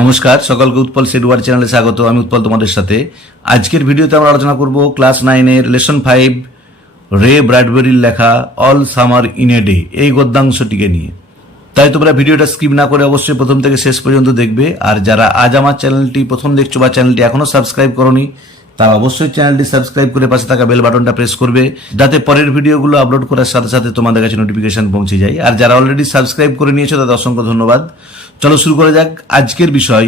নমস্কার, সকলকে উৎপল সেডওয়ার চ্যানেলে স্বাগত। আমি উৎপল তোমাদের সাথে। আজকের ভিডিওতে আমরা আলোচনা করব ক্লাস 9-এর লেসন 5 রে ব্র্যাডবেরির লেখা all summer in a day এই গদ্যাংশটিকে নিয়ে। তাই তোমরা ভিডিওটা স্কিপ না করে অবশ্যই প্রথম থেকে শেষ পর্যন্ত দেখবে। আর যারা আজ আমার চ্যানেলটি প্রথম দেখছো বা চ্যানেলটি এখনো সাবস্ক্রাইব করোনি, তারা অবশ্যই চ্যানেলটি সাবস্ক্রাইব করে পাশে থাকা বেল বাটনটা প্রেস করবে, যাতে পরের ভিডিওগুলো আপলোড করার সাথে সাথে তোমাদের কাছে নোটিফিকেশন পৌঁছে যায়। আর যারা অলরেডি সাবস্ক্রাইব করে নিয়েছো তাদের অসংখ্য ধন্যবাদ। চলো শুরু করা যাক। আজকের বিষয়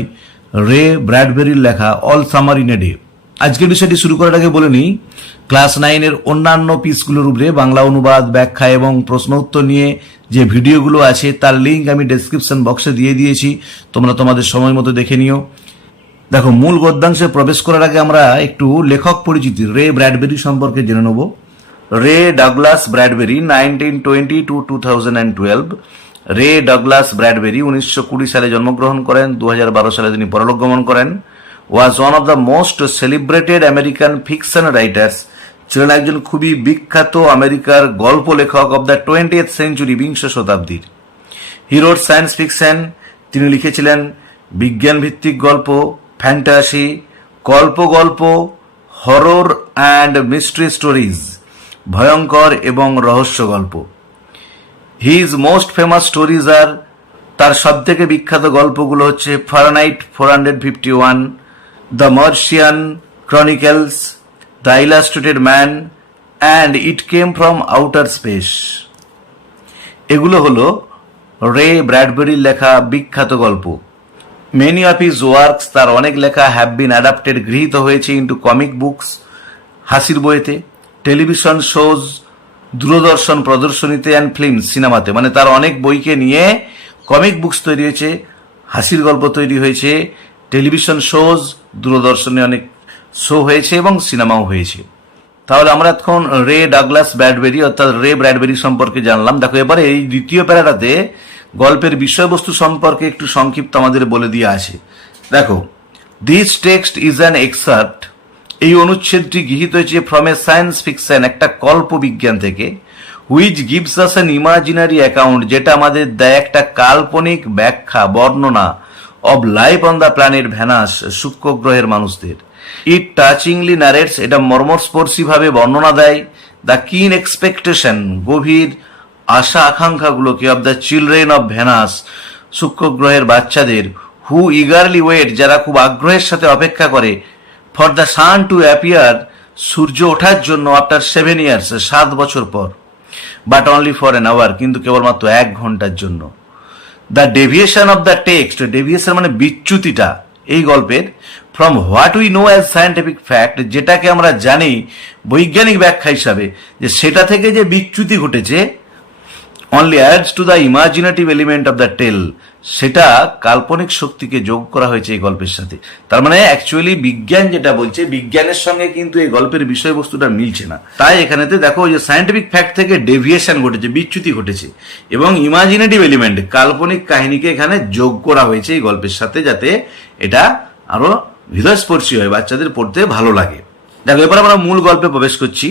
রে ব্র্যাডবেরির লেখা all summer in a day. আজকের বিষয়টি শুরু করার আগে বলে নিই, ক্লাস 9-এর অন্যান্য পিসগুলোর উপরে বাংলা অনুবাদ, ব্যাখ্যা এবং প্রশ্ন উত্তর নিয়ে যে ভিডিওগুলো আছে তার লিঙ্ক আমি ডেসক্রিপশন বক্সে দিয়ে দিয়েছি, তোমরা তোমাদের সময় মতো দেখে নিও। দেখো, মূল গদ্যাংশে প্রবেশ করার আগে আমরা একটু লেখক পরিচিতি রে ব্র্যাডবেরি সম্পর্কে জেনে নেব। রে ডাগলাস ব্র্যাডবেরি 1920 to 2012। রে ডাগলাস ব্র্যাডবেরি 1920 সালে জন্মগ্রহণ করেন, 2012 সালে তিনি পরলোক গমন করেন। Was one of the most celebrated American fiction writers. ছিলেন একজন খুবই বিখ্যাত আমেরিকার গল্প লেখক অব দ্য 20th সেঞ্চুরি, বিংশ শতাব্দীর। হি রোট সায়েন্স ফিকশন। তিনি লিখেছিলেন বিজ্ঞান ভিত্তিক গল্প, ফ্যান্টাসি, গল্প, হরর অ্যান্ড মিস্ট্রি স্টোরিজ, ভয়ঙ্কর এবং রহস্য গল্প। His most famous stories are, তার সব থেকে বিখ্যাত গল্পগুলো হচ্ছে Fahrenheit 451, the Martian Chronicles, the illustrated man and it came from outer space. এগুলো হলো রে ব্র্যাডবেরির লেখা বিখ্যাত গল্প। মেনি অফ হিজ ওয়ার্কস, তার অনেক লেখা, হ্যাভ বিন অ্যাডাপ্টেড, গৃহীত হয়েছে ইন্টু কমিক বুকস, হাসির বইতে, টেলিভিশন শোজ, দূরদর্শন প্রদর্শনীতে, অ্যান্ড ফিল্ম, সিনেমাতে। মানে তার অনেক বইকে নিয়ে কমিক বুকস তৈরি হয়েছে, হাসির গল্প তৈরি হয়েছে, টেলিভিশন শোজ, দূরদর্শনে অনেক শো হয়েছে এবং সিনেমাও হয়েছে। তাহলে আমরা এখন রে ডাগলাস ব্র্যাডবেরি অর্থাৎ রে ব্র্যাডবেরি সম্পর্কে জানলাম। দেখো, এবারে এই দ্বিতীয় প্যারাটাতে গল্পের বিষয়বস্তু সম্পর্কে একটু সংক্ষিপ্ত আমাদের বলে দিয়ে আছে। দেখো, this text is an excerpt. এই অনুচ্ছেদটি গৃহীত হয়েছে ফ্রম এ সায়েন্স ফিকশন, একটা কল্প বিজ্ঞান থেকে, which gives us an imaginary account, যেটা আমাদের দেয় একটা কাল্পনিক ব্যাখ্যা, বর্ণনা of life on the planet Venus, সূক্ষ্ম গ্রহের মানুষদের। ইট টাচিংলি নারেটস, এটা মর্মস্পর্শী ভাবে বর্ণনা দেয়, দ্য কিন এক্সপেকটেশন, গভীর আশা আকাঙ্ক্ষাগুলোকে, of the children of Venus, সূক্ষ্ম গ্রহের বাচ্চাদের, হু ইগারলি ওয়েট, যারা খুব আগ্রহের সাথে অপেক্ষা করে, for the sun to appear, সূর্য ওঠার জন্য, আফটার 7 years, 7 বছর পর, but only for an hour, কিন্তু কেবলমাত্র 1 ঘন্টার জন্য। The deviation of the text, deviation মানে বিচ্যুতিটা এই গল্পের, from what we know as scientific fact, যেটাকে আমরা জানি বৈজ্ঞানিক ব্যাখ্যা হিসাবে, যে সেটা থেকে যে বিচ্যুতি ঘটেছে, only adds to the imaginative element of the tale, সেটা কাল্পনিক শক্তিকে যোগ করা হয়েছে এই গল্পের সাথে। তার মানে অ্যাকচুয়ালি বিজ্ঞান যেটা বলছে, বিজ্ঞানের সঙ্গে কিন্তু এই গল্পের বিষয়বস্তুটা মিলছে না। তাই এখানেতে দেখো, যে সায়েন্টিফিক ফ্যাক্ট থেকে ডেভিয়েশন ঘটেছে, বিচ্যুতি ঘটেছে, এবং ইমাজিনেটিভ এলিমেন্ট, কাল্পনিক কাহিনীকে এখানে যোগ করা হয়েছে এই গল্পের সাথে, যাতে এটা আরো হৃদয়স্পর্শী হয়, বাচ্চাদের পড়তে ভালো লাগে। দেখো, এবার আমরা মূল গল্পে প্রবেশ করছি।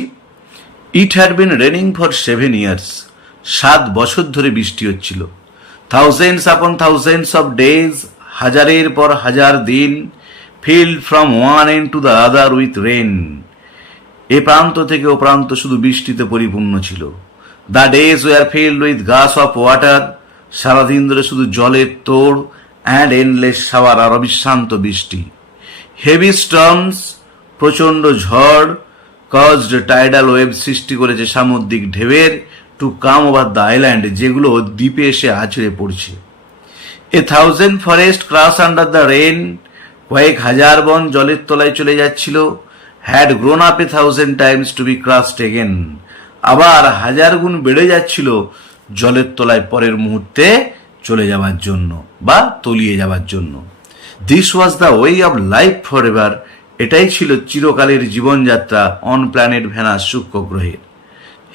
It had been raining for 7 years, 7 বছর ধরে বৃষ্টি হচ্ছিল। থাউজেন্ডস আপন থাউজেন্ডস অফ ডেজ, হাজারের পর হাজার দিন, filled from one end to the other with rain, এ প্রান্ত থেকে ও প্রান্ত শুধু বৃষ্টিতে পরিপূর্ণ ছিল। The days were filled with gush of water, সারাদিন ধরে শুধু জলের তোড়, অ্যান্ড এন্ডলেস শাওয়ার, আর অবিশ্রান্ত বৃষ্টি। হেভি স্টর্মস, প্রচন্ড ঝড়, কজড টাইডাল ওয়েভ, সৃষ্টি করেছে সামুদ্রিক ঢেউয়ের, to come over the island, যেগুলো দ্বীপে এসে আছড়ে পড়ছে। A 1000 forest crush under the rain, কয়েক হাজার বন জলের তলায় চলে যাচ্ছিল। Had grown up a 1000 times to be crushed again, আবার 1000 গুণ বেড়ে যাচ্ছিল জলের তলায় পরের মুহূর্তে চলে যাওয়ার জন্য বা তলিয়ে যাওয়ার জন্য। This was the way of life for ever, এটাই ছিল চিরকালের জীবনযাত্রা অন প্ল্যানেট ভ্যানাস, সূক্ষ্ম গ্রহের।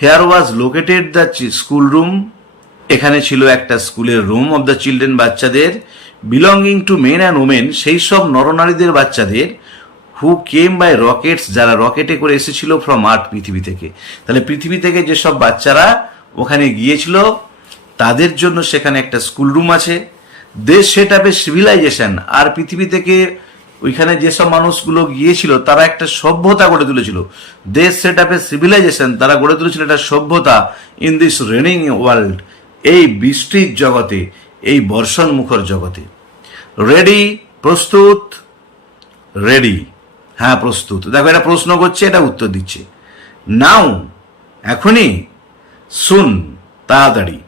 Here was located the school room, এখানে ছিল একটা স্কুলের রুম, অব দ্য চিলড্রেন, বাচ্চাদের, belonging to men and women, সেই সব নরনারীদের বাচ্চাদের, হু কেম বাই রকেটস, যারা রকেটে করে এসেছিল ফ্রম আর্থ, পৃথিবী থেকে। তাহলে পৃথিবী থেকে যেসব বাচ্চারা ওখানে গিয়েছিল তাদের জন্য সেখানে একটা স্কুল রুম আছে। দে সেট আপ এ সিভিলাইজেশন, আর পৃথিবী থেকে ওইখানে যেসব মানুষগুলো গিয়েছিল তারা একটা সভ্যতা গড়ে তুলেছিল। দে সেট আপ এ সিভিলাইজেশন, তারা গড়ে তুলেছিল একটা সভ্যতা ইন দিস রেনিং ওয়ার্ল্ড, এই বৃষ্টির জগতে, এই বর্ষণ মুখর জগতে। রেডি, প্রস্তুত? রেডি, হ্যাঁ প্রস্তুত। দেখো এটা প্রশ্ন করছে, এটা উত্তর দিচ্ছে। নাও, এখনই। শুন, তাড়াতাড়ি।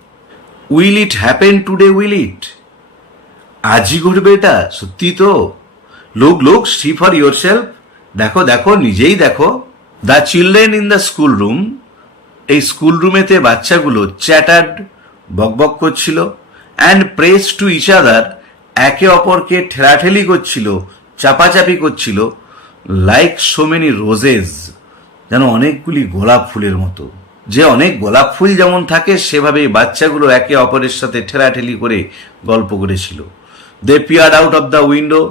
Will it happen today? Will it, আজই ঘটবে এটা? সত্যি তো? Look look, see for yourself, দেখো দেখো, নিজেই দেখো। The children in the school room, এই স্কুল রুমেতে বাচ্চাগুলো চ্যাটার্ড, বকবক করছিল, and press to each other, একে অপরকে ঠেলাঠেলি করছিল, চাপাচাপি করছিল, লাইক সো মেনি রোজেস, যেন অনেকগুলি গোলাপ ফুলের মতো। যে অনেক গোলাপ ফুল যেমন থাকে সেভাবেই বাচ্চাগুলো একে অপরের সাথে ঠেলাঠেলি করে গল্প করেছিল। They peered out of the window,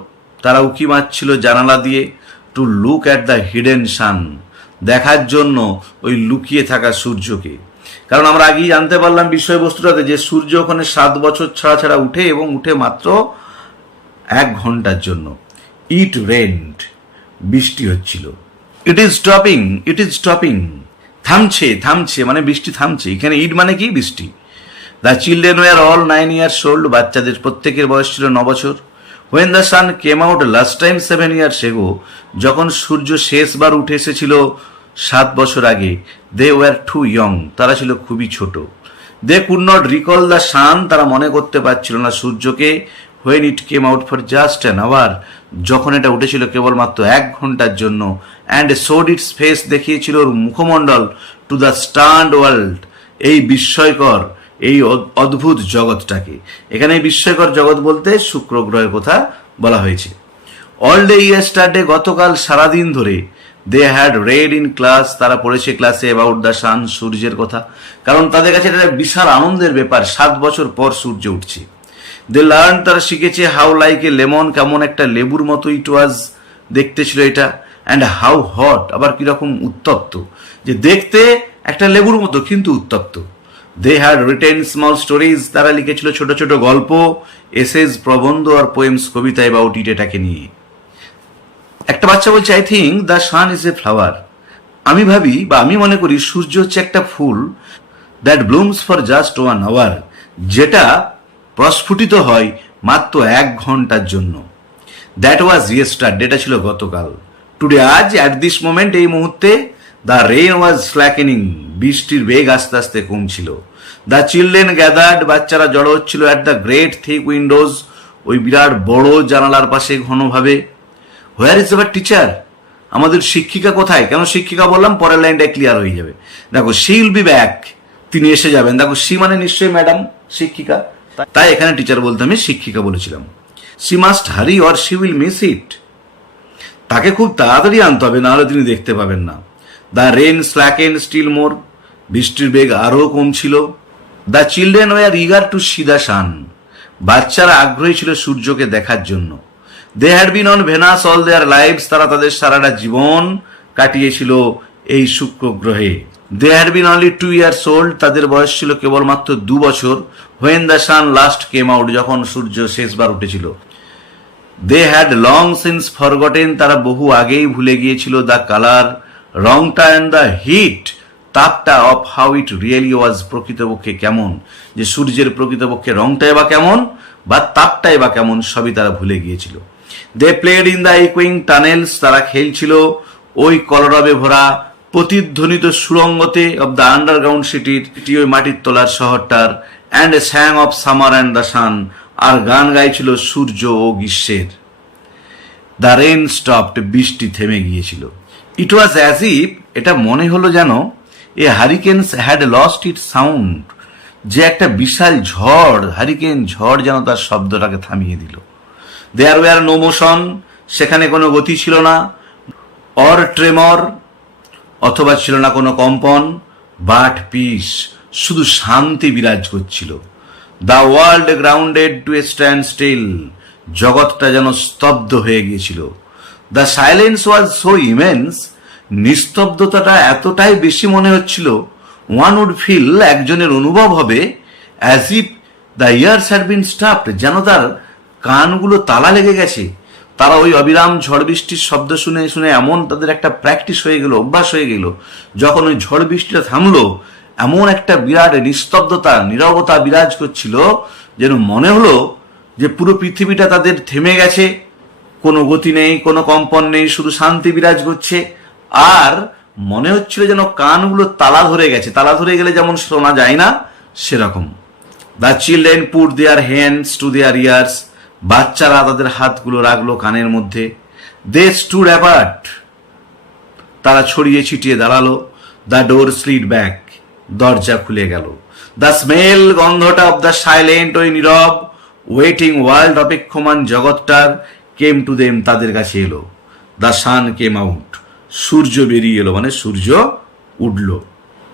তারা উকি মারছিল জানালা দিয়ে, to look at the hidden sun, দেখার জন্য ওই লুকিয়ে থাকা সূর্যকে। কারণ আমরা আগেই জানতে পারলাম বিষয়বস্তুটাতে যে সূর্য ওখানে 7 বছর ছাড়া ছাড়া উঠে, এবং উঠে মাত্র 1 ঘন্টার জন্য। ইট রেন্ড, বৃষ্টি হচ্ছিল। It is stopping, it is stopping, থামছে থামছে, মানে বৃষ্টি থামছে। এখানে ইট মানে কি? বৃষ্টি। The children were all 9 years old, বাচ্চাদের প্রত্যেকের বয়স ছিল 9 বছর। When the San came out last time 7 years ago, যখন সূর্য শেষবার উঠে এসেছিল 7 বছর আগে, দে ওয়ার টু ইয়ং, তারা ছিল খুবই ছোট। They could not recall the sun, তারা মনে করতে পারছিল না সূর্যকে। When it came out for just an hour, যখন এটা উঠেছিল কেবলমাত্র 1 ঘন্টার জন্য। অ্যান্ড শোড ইটস ফেস, দেখিয়েছিল ওর মুখমণ্ডল, টু দ্য স্টান্ড ওয়ার্ল্ড, এই বিস্ময়কর, এই অদ্ভুত জগৎটাকে। এখানে বিস্ময়কর জগৎ বলতে শুক্র গ্রহের কথা বলা হয়েছে। অল ডে ইয়েস্টারডে, গতকাল সারাদিন ধরে। They had read in class, তারা পড়েছে ক্লাসে অ্যাবাউট দ্য সান, সূর্যের কথা। কারণ তাদের কাছে এটা বিশাল আনন্দের ব্যাপার, 7 বছর পর সূর্য উঠছে। দে লার্ন, তারা শিখেছে, হাউ লাইক এ লেমন, কেমন একটা লেবুর মতো ইট ওয়াজ, দেখতে ছিল এটা। অ্যান্ড হাউ হট, আবার কিরকম উত্তপ্ত, যে দেখতে একটা লেবুর মতো কিন্তু উত্তপ্ত। They had written small stories, তারা লিখেছিল ছোট ছোট গল্প, এসেজ, প্রবন্ধ আর পোয়েমস, কবিতা অ্যাবাউট ইট, এটাকে নিয়ে। একটা বাচ্চা বলছে, I think the sun is a flower, আমি ভাবি বা আমি মনে করি সূর্য হচ্ছে একটা ফুল, that blooms for just 1 hour, যেটা প্রস্ফুটিত হয় মাত্র 1 ঘন্টার জন্য। দ্যাট ওয়াজ ইয়েস্টারডে, এটা ছিল গতকাল। টুডে, আজ, অ্যাট দিস মোমেন্ট, এই মুহূর্তে, দ্য রেইন ওয়াজ স্ল্যাকেনিং, বৃষ্টির বেগ আস্তে আস্তে কমছিল। দ্য চিলড্রেন গ্যাদার্ড, বাচ্চারা জড়ো হচ্ছিল, at the great thick Windows, ওই বিরাট বড় জানালার পাশে ঘনভাবে। হোয়ার ইজ আওয়ার টিচার, আমাদের শিক্ষিকা কোথায়? কেন শিক্ষিকা বললাম, পরের লাইনটা ক্লিয়ার হয়ে যাবে। দেখো, শি উইল বি ব্যাক, তিনি এসে যাবেন। দেখো, শি মানে নিশ্চয়ই ম্যাডাম, শিক্ষিকা, তাই এখানে টিচার বলতে আমি শিক্ষিকা বলেছিলাম। শি মাস্ট হারি or she will miss it, তাকে খুব তাড়াতাড়ি আনতে হবে, নাহলে তিনি দেখতে পাবেন না। The rain slacken still more, বৃষ্টির বেগ আরও কমছিল। The children were eager to see the sun, বাচ্চারা আগ্রহী ছিল সূর্যকে দেখার জন্য। They had been on Venus all their lives, তারা তাদের সারাটা জীবন কাটিয়েছিল এই শুক্র গ্রহে। They had been only 2 years old, তাদের বয়স ছিল কেবলমাত্র 2 বছর। When the sun last came out, যখন সূর্য শেষবার উঠেছিল। They had long since forgotten, তারা বহু আগেই ভুলে গিয়েছিল, দ্য কালার, রংটা, অ্যান্ড দ্য হিট, তাপটা, of how it really was, প্রকৃতপক্ষে কেমন, যে সূর্যের প্রকৃতপক্ষে রংটাই বা কেমন বা তাপটাই বা কেমন, সবই তারা ভুলে গিয়েছিল। দে প্লেড ইন দ্য ইকুইং টানেলস, তারা খেলছিল ওই কলরবে ভরা প্রতিধ্বনিত সুড়ঙ্গতে, অব দ্য আন্ডারগ্রাউন্ড সিটির, ওই মাটির তলার শহরটার। And sang of summer and the sun, আর গান গাইছিল সূর্য ও গ্রীষ্মের। দ্য রেন স্টপড, বৃষ্টি থেমে গিয়েছিল। ইট ওয়াজ অ্যাজ ইফ, এটা মনে হলো যেন এ হারিকেনস হ্যাড লস্ট ইট সাউন্ড, যে একটা বিশাল ঝড়, হারিকেন ঝড় যেন তার শব্দটাকে থামিয়ে দিল। দেয়ার ওয়ার নো মোশন, সেখানে কোনো গতি ছিল না। অর ট্রেমর, অথবা ছিল না কোনো কম্পন। বাট পিস, শুধু শান্তি বিরাজ করছিল। The world grounded to a standstill, জগৎটা যেন স্তব্ধ হয়ে গিয়েছিল। The silence was so immense, নিস্তব্ধতাটা এতটাই বেশি মনে হচ্ছিল, ওয়ান উড ফিল, একজনের অনুভব হবে, as if the years had been stuffed, যেন তার কানগুলো তালা লেগে গেছে। তারা ওই অবিরাম ঝড় বৃষ্টির শব্দ শুনে শুনে এমন তাদের একটা প্র্যাকটিস হয়ে গেল, অভ্যাস হয়ে গেল, যখন ওই ঝড় বৃষ্টিটা থামলো এমন একটা বিরাট নিস্তব্ধতা, নীরবতা বিরাজ করছিল, যেন মনে হলো যে পুরো পৃথিবীটা তাদের থেমে গেছে, কোনো গতি নেই, কোনো কম্পন নেই, শুধু শান্তি বিরাজ করছে। আর মনে হচ্ছিল যেন কানগুলো তালা ধরে গেছে, তালা ধরে গেলে যেমন শোনা যায় না, সেরকম। The children put their hands to their years, বাচ্চারা তাদের হাতগুলো রাখলো কানের মধ্যে। দে স্টুড অ্যাপার্ট, তারা ছড়িয়ে ছিটিয়ে দাঁড়ালো। দ্য ডোর স্লিড ব্যাক, দরজা খুলে গেল। দ্য স্মেল, গন্ধটা অব দ্য সাইলেন্ট, ওই নীরব ওয়েটিং ওয়ার্ল্ড, অপেক্ষমান জগৎটার, কেম টু দেম, তাদের কাছে এলো। দ্য সান কেম আউট, সূর্য বেরিয়ে এলো, মানে সূর্য উঠল।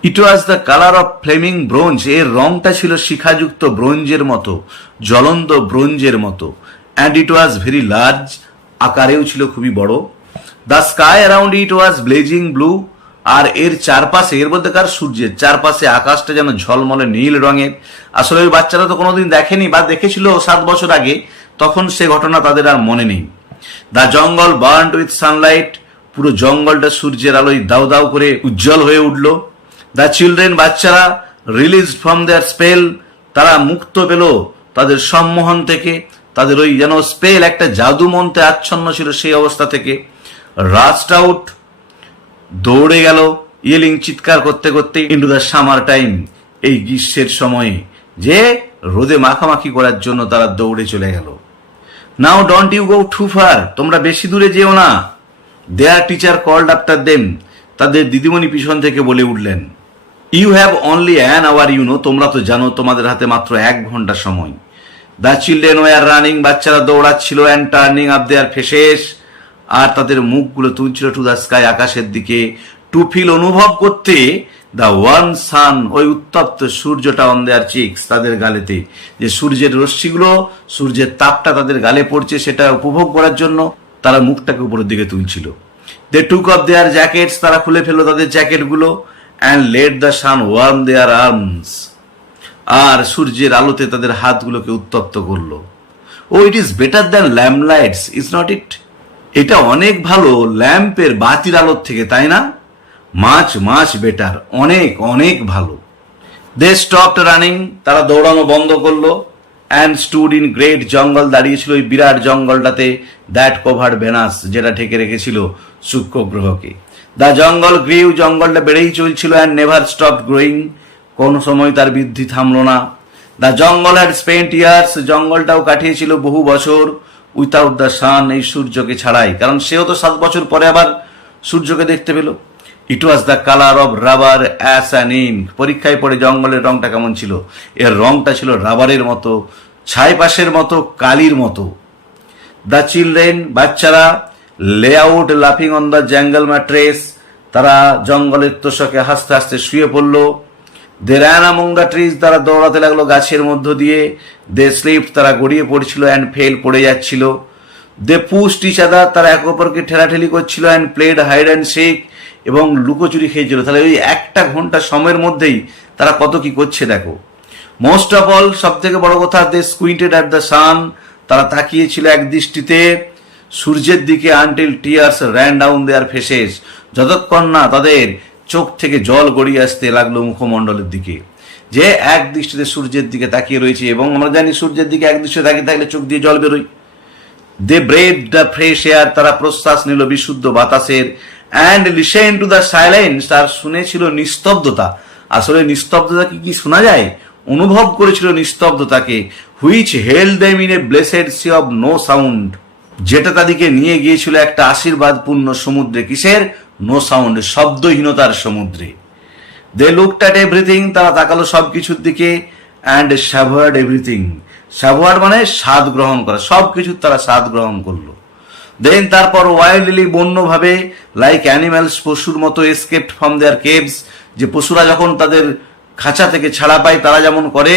It was the colour of flaming bronze, এর রংটা ছিল শিখাযুক্ত ব্রোঞ্জের মতো, জ্বলন্ত ব্রোঞ্জের মতো। And it was very large, আকারেও ছিল খুবই বড়। The sky around it was blazing blue, আর এর চারপাশে, এর মধ্যেকার সূর্যের চারপাশে আকাশটা যেন ঝলমলে নীল রঙের। আসলে ওই বাচ্চারা তো কোনোদিন দেখেনি, বা দেখেছিল 7 বছর আগে, তখন সে ঘটনা তাদের আর মনে নেই। The jungle burned with Sunlight, পুরো জঙ্গলটা সূর্যের আলোয় দাউ দাউ করে উজ্জ্বল হয়ে উঠল। দ্য চিলড্রেন, বাচ্চারা, রিলিজ ফ্রম দেয়ার স্পেল, তারা মুক্ত পেল তাদের সম্মোহন থেকে, তাদের ওই যেন স্পেল, একটা জাদু মন্ত্রে আচ্ছন্ন ছিল সেই অবস্থা থেকে। রাস্ট আউট, দৌড়ে গেল, ইয়েলিং, চিৎকার করতে করতে, ইন্টু দ্য সামার টাইম, এই গ্রীষ্মের সময়ে, যে রোদে মাখামাখি করার জন্য তারা দৌড়ে চলে গেল। Now don't you go too far, তোমরা বেশি দূরে যেও না। Their teacher called after them, তাদের দিদিমণি পিছন থেকে বলে উঠলেন। You have only an hour, you know, তোমরা তো জানো তোমাদের হাতে মাত্র 1 ঘন্টা সময়। দ্য চিলড্রেন ওয়ার রানিং, বাচ্চারা দৌড়াচ্ছিল, and turning up their faces, আর তাদের মুখগুলো তুলছিল টু দ্য স্কাই, আকাশের দিকে। টু ফিল, অনুভব করতে, দ্য ওয়ান সান, ওই উত্তপ্ত সূর্যটা, অন দেয়ার চিক্স, তাদের গালেতে, যে সূর্যের রশ্মিগুলো, সূর্যের তাপটা তাদের গালে পড়ছে, সেটা উপভোগ করার জন্য তারা মুখটাকে উপরের দিকে তুলছিল। দে টুক অফ দেয়ার জ্যাকেটস, তারা খুলে ফেললো তাদের জ্যাকেটগুলো। And let the sun warm their arms, আর সূর্যের আলোতে তাদের হাতগুলোকে উত্তপ্ত করলো। Oh it is better than lamp lights, is not it, এটা অনেক ভালো ল্যাম্পের বাতির আলোর থেকে, তাই না? মাছ মাছ বেটার, অনেক অনেক ভালো। দে স্টপড রানিং, তারা দৌড়ানো বন্ধ করলো। অ্যান্ড স্টুড ইন গ্রেট, জঙ্গল, দাঁড়িয়েছিল ওই বিরাট জঙ্গলটাতে। দ্যাট কভার্ড ভেনাস, যেটা ঢেকে রেখেছিল শুক্র গ্রহকে। দ্য জঙ্গল গ্রিউ, জঙ্গলটা বেড়েই চলছিল। অ্যান্ড নেভার স্টপড গ্রোয়িং, কোন সময় তার বৃদ্ধি থামলো না। The jungle had spent years, জঙ্গলটাও কাটিয়েছিল বহু বছর। উইথাউট দ্য সান, এই সূর্যকে ছাড়াই, কারণ সেও তো 7 বছর পরে আবার সূর্যকে দেখতে পেল। It was the colour of rubber as an ink, পরীক্ষায় পড়ে জঙ্গলের রংটা কেমন ছিল, এর রংটা ছিল রাবারের মতো, ছাইপাশের মতো, কালির মতো। দ্য চিলড্রেন, বাচ্চারা, লে আউট লাফিং অন দ্য জঙ্গল ম্যাট্রেস, তারা জঙ্গলের তোষকে হাসতে হাসতে শুয়ে পড়ল। দে র্যান আমং দ্য ট্রিজ, তারা দৌড়াতে লাগলো গাছের মধ্য দিয়ে। দে স্লিপ, তারা গড়িয়ে পড়ছিল। অ্যান্ড ফেল, পড়ে যাচ্ছিল। দে পুশড ইচ আদার, তারা একে অপরকে ঠেলাঠেলি করছিল। And played hide and seek, এবং লুকোচুরি খেয়েছিল। তাহলে ওই 1 ঘন্টা সময়ের মধ্যেই তারা কত কি করছে দেখো। মোস্ট অফ অল, সব থেকে বড় কথা, দে স্কুইন্টেড অ্যাট দ্য সান, তারা তাকিয়েছিল এক দৃষ্টিতে সূর্যের দিকে। আনটিল টিয়ার্স র্যান ডাউন দেয়ার ফেসেস, যতক্ষণ না তাদের চোখ থেকে জল গড়িয়ে আসতে লাগলো মুখমণ্ডলের দিকে। যে এক দৃষ্টিতে সূর্যের দিকে তাকিয়ে রয়েছে, এবং আমরা জানি সূর্যের দিকে এক দৃষ্টিতে তাকিয়ে থাকলে চোখ দিয়ে জল বেরোয়। They breathe the fresh air, তারা প্রশ্বাস নিল বিশুদ্ধ বাতাসের। And listen to the silence, আর শুনেছিল নিস্তব্ধতা। আসলে নিস্তব্ধতা কি শোনা যায়? অনুভব করেছিল নিস্তব্ধতাকে। Which held them in a blessed sea of no sound, যেটা তাদেরকে নিয়ে গিয়েছিল একটা আশীর্বাদপূর্ণ সমুদ্রে। কিসের? নো সাউন্ড, শব্দহীনতার সমুদ্রে। দে লুকড অ্যাট এভরিথিং, তারা তাকালো সবকিছুর দিকে। অ্যান্ড স্যাভয়ার্ড এভরিথিং, স্যাভয়ার্ড মানে স্বাদ গ্রহণ করা, সবকিছুর তারা স্বাদ গ্রহণ করলো। দেন তারপর ওয়াইল্ডলি, বন্যভাবে, লাইক অ্যানিম্যালস, পশুর মতো, এসকেপড ফ্রম দেয়ার কেভস, যে পশুরা যখন তাদের খাঁচা থেকে ছাড়া পায় তারা যেমন করে।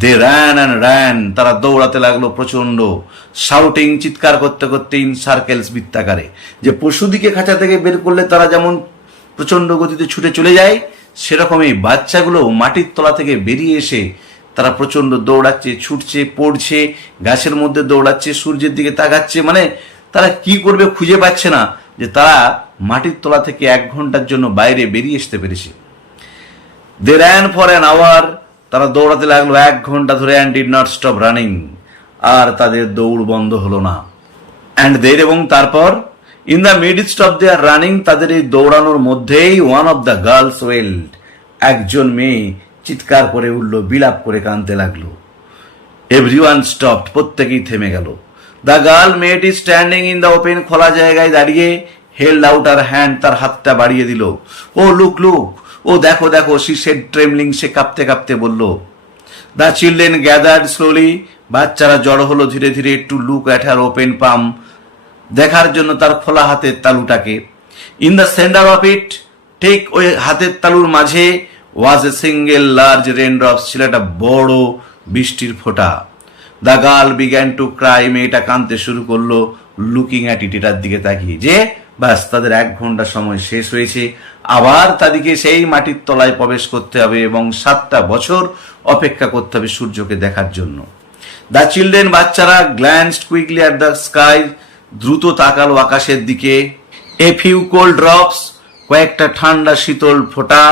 দে র্যান অ্যান্ড র্যান, তারা দৌড়াতে লাগলো প্রচন্ড। শাউটিং, চিৎকার করতে করতে, ইন সার্কেলস, বৃত্তাকারে। যে পশুদিকে খাঁচা থেকে বের করলে তারা যেমন প্রচন্ড গতিতে ছুটে চলে যায়, সেরকমই বাচ্চাগুলো মাটির তলা থেকে বেরিয়ে এসে তারা প্রচণ্ড দৌড়াচ্ছে, ছুটছে, পড়ছে, গাছের মধ্যে দৌড়াচ্ছে, সূর্যের দিকে তাকাচ্ছে, মানে তারা কি করবে খুঁজে পাচ্ছে না, যে তারা মাটির তলা থেকে 1 ঘন্টার জন্য বাইরে বেরিয়ে আসতে পেরেছে। They ran for an hour, তারা দৌড়াতে লাগলো 1 ঘন্টা ধরে, and did not stop running, আর তাদের দৌড় বন্ধ হলো না। অ্যান্ড দের, এবং তারপর in the midst of their running, তাদের এই দৌড়ানোর মধ্যেই one of the girls wailed, একজন মেয়ে চিৎকার করে উঠল, বিলাপ করে কাঁদতে লাগলো। এভরিওয়ান স্টপড, প্রত্যেকেই থেমে গেল। The girl met is standing in the open, খোলা জায়গায় দাঁড়িয়ে, হেল্ড আউট আর হ্যান্ড, তার হাতটা বাড়িয়ে দিল। ও লুক লুক, ও দেখো দেখো, শি সেড ট্রেমলিং, সে কাঁপতে কাঁপতে বলল। দ্য চিলড্রেন গ্যাদার্ড স্লোলি, বাচ্চারা জড়ো হলো ধীরে ধীরে, to look at her open palm, দেখার জন্য তার খোলা হাতের তালুটাকে। In the centre of it, ঠিক ওই হাতের তালুর মাঝে, was a single large raindrops, ছিল একটা বড় বৃষ্টির ফোঁটা। The girl began to cry, মেয়েটা কাঁদতে শুরু করলো, লুকিং অ্যাট ইট, এটার দিকে তাকিয়ে, যে ব্যাস তাদের 1 ঘন্টা সময় শেষ হয়েছে, আবার তাদেরকে সেই মাটির তলায় প্রবেশ করতে হবে এবং 7টা বছর অপেক্ষা করতে হবে সূর্যকে দেখার জন্য। দ্য চিলড্রেন, বাচ্চারা, গ্ল্যান্সড কুইকলি অ্যাট দ্য স্কাই, দ্রুত তাকালো আকাশের দিকে। এ ফিউ কোল্ড ড্রপস, কয়েকটা ঠান্ডা শীতল ফোঁটা,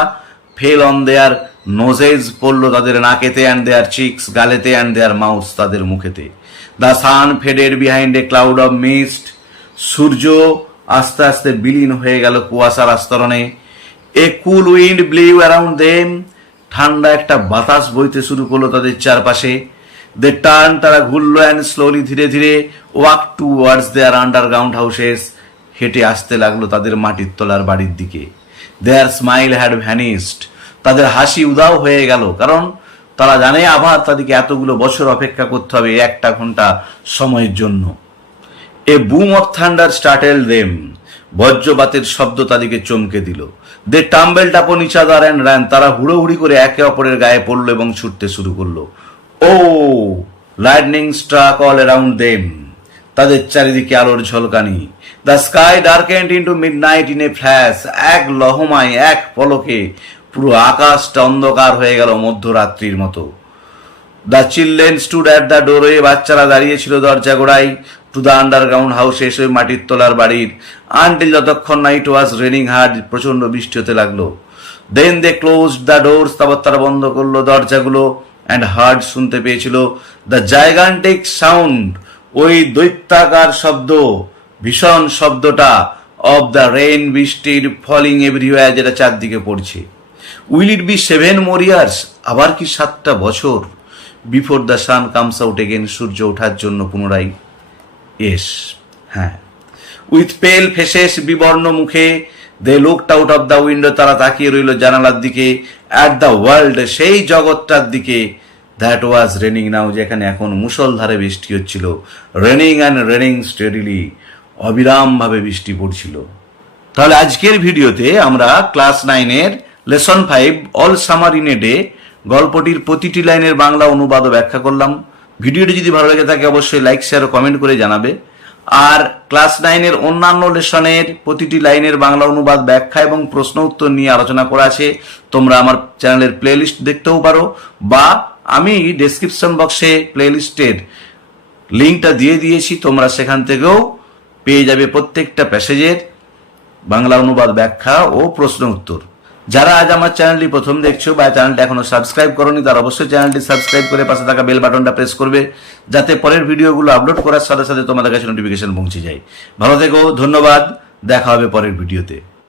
ফেল অন দেয়ার নোজেস, পড়লো তাদের নাকেতে, অ্যান্ড দেয়ার চিক্স, গালেতে, অ্যান্ড দেয়ার মাউথস, তাদের মুখেতে। The sun faded behind a cloud of mist, সূর্য আস্তে আস্তে বিলীন হয়ে গেল কুয়াশার আস্তরণে। A cool wind blew around them, ঠান্ডা একটা বাতাস বইতে শুরু করলো তাদের চারপাশে। দে টার্ন, তারা ঘুরলো, অ্যান্ড স্লোলি, ধীরে ধীরে, ওয়াক টু ওয়ার্ডস দেয়ার আন্ডারগ্রাউন্ড হাউসেস, হেঁটে আসতে লাগলো তাদের মাটির তলার বাড়ির দিকে। দেয়ার স্মাইল হ্যাড ভ্যানিসড, তাদের হাসি উধাও হয়ে গেল, কারণ তারা জানে আবার তাদেরকে এতগুলো বছর অপেক্ষা করতে হবে 1টা ঘন্টা সময়ের জন্য। এ বুম অফ থান্ডার স্টার্টেল দেম, বজ্রপাতের শব্দ তাদেরকে চমকে দিল। দে টাম্বেলড আপন ইচ আদার অ্যান্ড র্যান, তারা হুড়োহুড়ি করে একে অপরের গায়ে পড়লো এবং ছুটতে শুরু করলো। ও lightning struck all around them, তাদের চারিদিকে আলোর ঝলকানি। The sky darkened into midnight in a flash, এক লহমায়, এক পলকে পুরো আকাশটা অন্ধকার হয়ে গেল মধ্যরাত্রির মতো। The children stood at the doorway, বাচ্চারা দাঁড়িয়েছিল দরজা গোড়ায়, টু দ্য আন্ডারগ্রাউন্ড হাউস, এসে মাটির তলার বাড়ির, আনটিল, যতক্ষণ না ইট ওয়াজ রেনিং হার্ড, প্রচন্ড বৃষ্টি হতে লাগলো। দেন দে ক্লোজড দ্য ডোরস, তারপর তারা বন্ধ করলো দরজাগুলো, অ্যান্ড হার্ড, শুনতে পেয়েছিল, দ্য জাইগান্টিক সাউন্ড, ওই দৈত্যাকার শব্দ, ভীষণ শব্দটা, অফ দ্য রেইন, বৃষ্টির, ফলিং এভরিওয়্যার, যেটা চারদিকে পড়ছে। Will it be 7 more years, আবার কি 7টা বছর, before the sun comes out again, সূর্য ওঠার জন্য পুনরায়। এস, হ্যাঁ। উইথ পেল ফেসেস, বিবর্ণ মুখে, they looked out of the window, তারা তাকিয়ে রইল জানালার দিকে, অ্যাট দ্য ওয়ার্ল্ড, সেই জগৎটার দিকে, দ্যাট ওয়াজ রেনিং নাও, যেখানে এখন মুষলধারে বৃষ্টি হচ্ছিল। রেনিং অ্যান্ড রেনিং স্টেডিলি, অবিরামভাবে বৃষ্টি পড়ছিল। তাহলে আজকের ভিডিওতে আমরা ক্লাস 9-এর lesson 5 all summer in a day গল্পটির প্রতিটি লাইনের বাংলা অনুবাদ ও ব্যাখ্যা করলাম। ভিডিওটি যদি ভালো লেগে থাকে অবশ্যই লাইক, শেয়ার ও কমেন্ট করে জানাবে। আর ক্লাস 9-এর অন্যান্য লেসনের প্রতিটি লাইনের বাংলা অনুবাদ, ব্যাখ্যা এবং প্রশ্ন উত্তর নিয়ে আলোচনা করা আছে, তোমরা আমার চ্যানেলের প্লেলিস্ট দেখতেও পারো, বা আমি ডেসক্রিপশন বক্সে প্লেলিস্টের লিঙ্কটা দিয়ে দিয়েছি, তোমরা সেখান থেকেও পেয়ে যাবে প্রত্যেকটা প্যাসেজের বাংলা অনুবাদ, ব্যাখ্যা ও প্রশ্ন উত্তর। যারা আজ আমার চ্যানেলটি প্রথম দেখছো বা চ্যানেলটি এখনো সাবস্ক্রাইব করোনি, তারা অবশ্যই চ্যানেলটি সাবস্ক্রাইব করে পাশে থাকা বেল বাটনটা প্রেস করবে, যাতে পরের ভিডিওগুলো আপলোড করার সাথে সাথে তোমাদের কাছে নোটিফিকেশন পৌঁছে যায়। ভালো থেকো, ধন্যবাদ, দেখা হবে পরের ভিডিওতে।